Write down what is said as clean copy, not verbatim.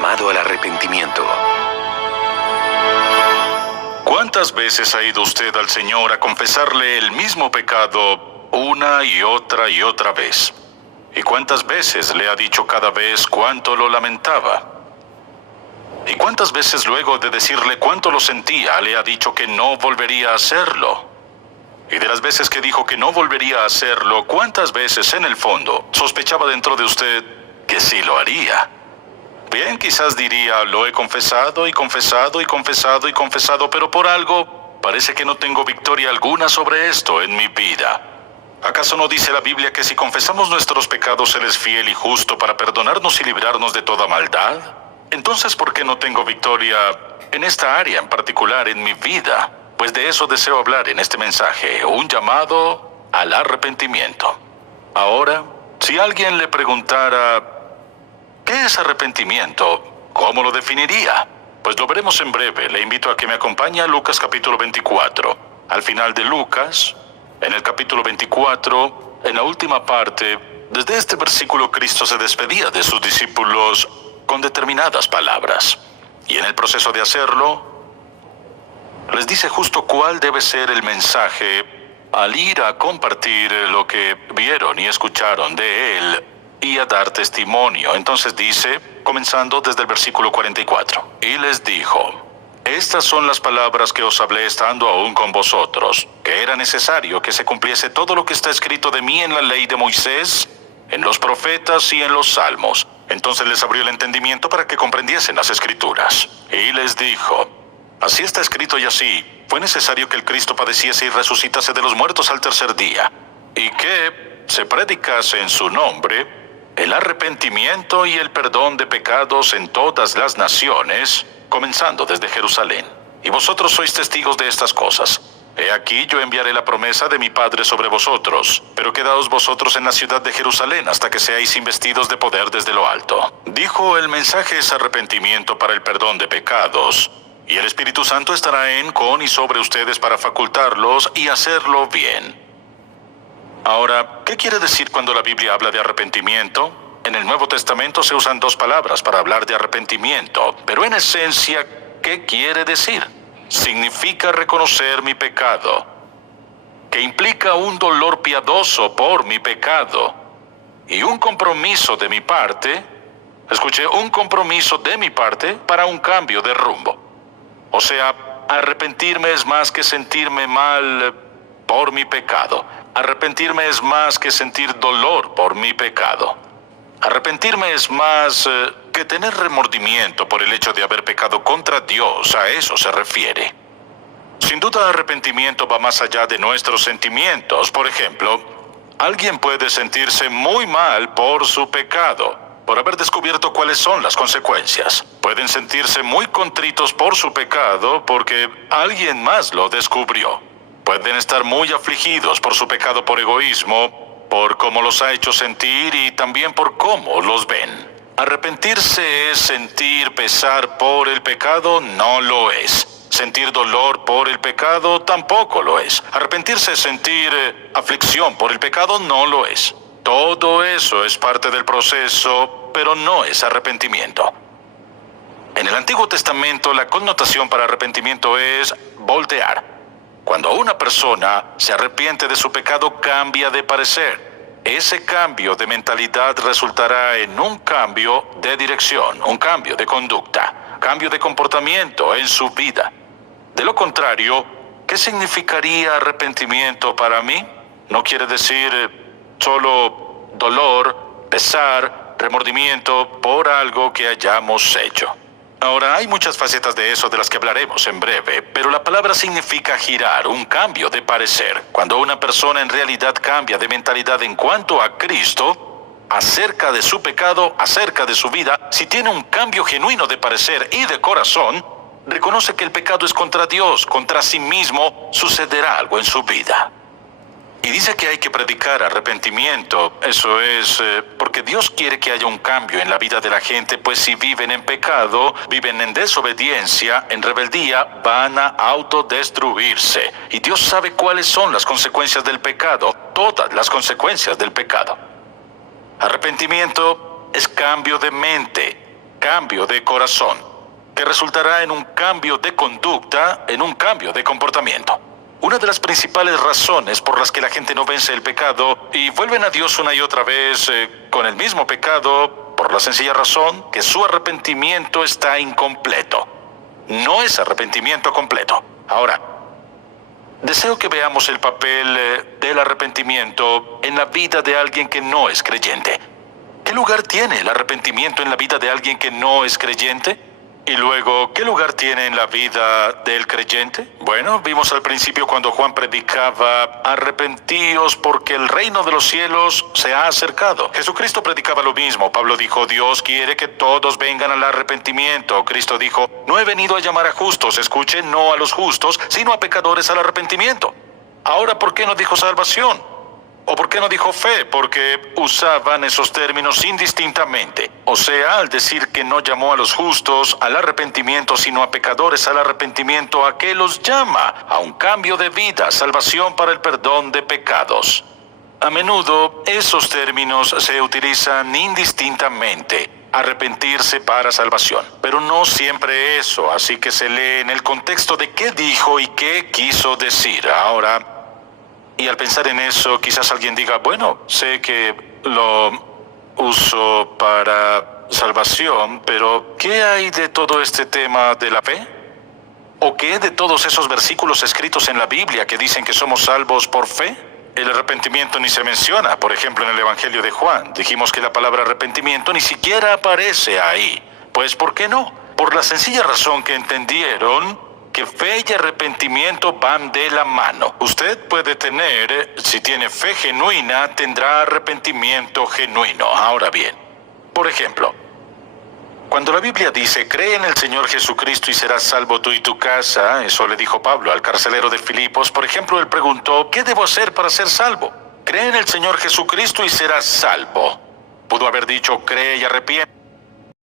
llamado al arrepentimiento. ¿Cuántas veces ha ido usted al Señor a confesarle el mismo pecado una y otra vez? ¿Y cuántas veces le ha dicho cada vez cuánto lo lamentaba? ¿Y cuántas veces luego de decirle cuánto lo sentía, le ha dicho que no volvería a hacerlo? Y de las veces que dijo que no volvería a hacerlo, ¿cuántas veces en el fondo sospechaba dentro de usted que sí lo haría? Bien, quizás diría, lo he confesado y confesado y confesado y confesado, pero por algo parece que no tengo victoria alguna sobre esto en mi vida. ¿Acaso no dice la Biblia que si confesamos nuestros pecados Él es fiel y justo para perdonarnos y librarnos de toda maldad? Entonces, ¿por qué no tengo victoria en esta área en particular en mi vida? Pues de eso deseo hablar en este mensaje, un llamado al arrepentimiento. Ahora, si alguien le preguntara, ¿qué es arrepentimiento? ¿Cómo lo definiría? Pues lo veremos en breve. Le invito a que me acompañe a Lucas capítulo 24. Al final de Lucas, en el capítulo 24, en la última parte, desde este versículo Cristo se despedía de sus discípulos con determinadas palabras. Y en el proceso de hacerlo, les dice justo cuál debe ser el mensaje al ir a compartir lo que vieron y escucharon de Él y a dar testimonio. Entonces dice, comenzando desde el versículo 44, y les dijo, estas son las palabras que os hablé estando aún con vosotros, que era necesario que se cumpliese todo lo que está escrito de mí en la ley de Moisés, en los profetas y en los salmos. Entonces les abrió el entendimiento para que comprendiesen las escrituras. Y les dijo, así está escrito y así, fue necesario que el Cristo padeciese y resucitase de los muertos al tercer día, y que se predicase en su nombre el arrepentimiento y el perdón de pecados en todas las naciones, comenzando desde Jerusalén. Y vosotros sois testigos de estas cosas. He aquí yo enviaré la promesa de mi Padre sobre vosotros, pero quedaos vosotros en la ciudad de Jerusalén hasta que seáis investidos de poder desde lo alto. Dijo, el mensaje es arrepentimiento para el perdón de pecados, y el Espíritu Santo estará en, con y sobre ustedes para facultarlos y hacerlo bien. Ahora, ¿qué quiere decir cuando la Biblia habla de arrepentimiento? En el Nuevo Testamento se usan dos palabras para hablar de arrepentimiento, pero en esencia, ¿qué quiere decir? Significa reconocer mi pecado, que implica un dolor piadoso por mi pecado y un compromiso de mi parte, escuché, un compromiso de mi parte para un cambio de rumbo. O sea, arrepentirme es más que sentirme mal por mi pecado. Arrepentirme es más que sentir dolor por mi pecado. Arrepentirme es más que tener remordimiento por el hecho de haber pecado contra Dios, a eso se refiere. Sin duda, arrepentimiento va más allá de nuestros sentimientos. Por ejemplo, alguien puede sentirse muy mal por su pecado, por haber descubierto cuáles son las consecuencias. Pueden sentirse muy contritos por su pecado porque alguien más lo descubrió. Pueden estar muy afligidos por su pecado por egoísmo, por cómo los ha hecho sentir y también por cómo los ven. Arrepentirse es sentir pesar por el pecado, no lo es. Sentir dolor por el pecado tampoco lo es. Arrepentirse es sentir aflicción por el pecado, no lo es. Todo eso es parte del proceso, pero no es arrepentimiento. En el Antiguo Testamento, la connotación para arrepentimiento es voltear. Cuando una persona se arrepiente de su pecado, cambia de parecer. Ese cambio de mentalidad resultará en un cambio de dirección, un cambio de conducta, cambio de comportamiento en su vida. De lo contrario, ¿qué significaría arrepentimiento para mí? No quiere decir solo dolor, pesar, remordimiento por algo que hayamos hecho. Ahora, hay muchas facetas de eso de las que hablaremos en breve, pero la palabra significa girar, un cambio de parecer. Cuando una persona en realidad cambia de mentalidad en cuanto a Cristo, acerca de su pecado, acerca de su vida, si tiene un cambio genuino de parecer y de corazón, reconoce que el pecado es contra Dios, contra sí mismo, sucederá algo en su vida. Y dice que hay que predicar arrepentimiento. Eso es porque Dios quiere que haya un cambio en la vida de la gente, pues si viven en pecado, viven en desobediencia, en rebeldía, van a autodestruirse. Y Dios sabe cuáles son las consecuencias del pecado, todas las consecuencias del pecado. Arrepentimiento es cambio de mente. cambio de corazón, que resultará en un cambio de conducta, en un cambio de comportamiento. Una de las principales razones por las que la gente no vence el pecado y vuelven a Dios una y otra vez con el mismo pecado, por la sencilla razón que su arrepentimiento está incompleto. No es arrepentimiento completo. Ahora, deseo que veamos el papel del arrepentimiento en la vida de alguien que no es creyente. ¿Qué lugar tiene el arrepentimiento en la vida de alguien que no es creyente? Y luego, ¿qué lugar tiene en la vida del creyente? Bueno, vimos al principio cuando Juan predicaba, arrepentíos porque el reino de los cielos se ha acercado. Jesucristo predicaba lo mismo. Pablo dijo, Dios quiere que todos vengan al arrepentimiento. Cristo dijo, no he venido a llamar a justos, escuchen, no a los justos, sino a pecadores al arrepentimiento. Ahora, ¿por qué no dijo salvación? ¿O por qué no dijo fe? Porque usaban esos términos indistintamente. O sea, al decir que no llamó a los justos al arrepentimiento, sino a pecadores al arrepentimiento, ¿a qué los llama? A un cambio de vida, salvación para el perdón de pecados. A menudo, esos términos se utilizan indistintamente. Arrepentirse para salvación. Pero no siempre eso, así que se lee en el contexto de qué dijo y qué quiso decir. Ahora, y al pensar en eso, quizás alguien diga, bueno, sé que lo uso para salvación, pero ¿qué hay de todo este tema de la fe? ¿O qué de todos esos versículos escritos en la Biblia que dicen que somos salvos por fe? El arrepentimiento ni se menciona, por ejemplo, en el Evangelio de Juan. Dijimos que la palabra arrepentimiento ni siquiera aparece ahí. Pues, ¿por qué no? Por la sencilla razón que entendieron que fe y arrepentimiento van de la mano. Usted puede tener, si tiene fe genuina, tendrá arrepentimiento genuino. Ahora bien, por ejemplo, cuando la Biblia dice, cree en el Señor Jesucristo y serás salvo tú y tu casa, eso le dijo Pablo al carcelero de Filipos. Por ejemplo, él preguntó, ¿qué debo hacer para ser salvo? Cree en el Señor Jesucristo y serás salvo. Pudo haber dicho, cree y arrepiente.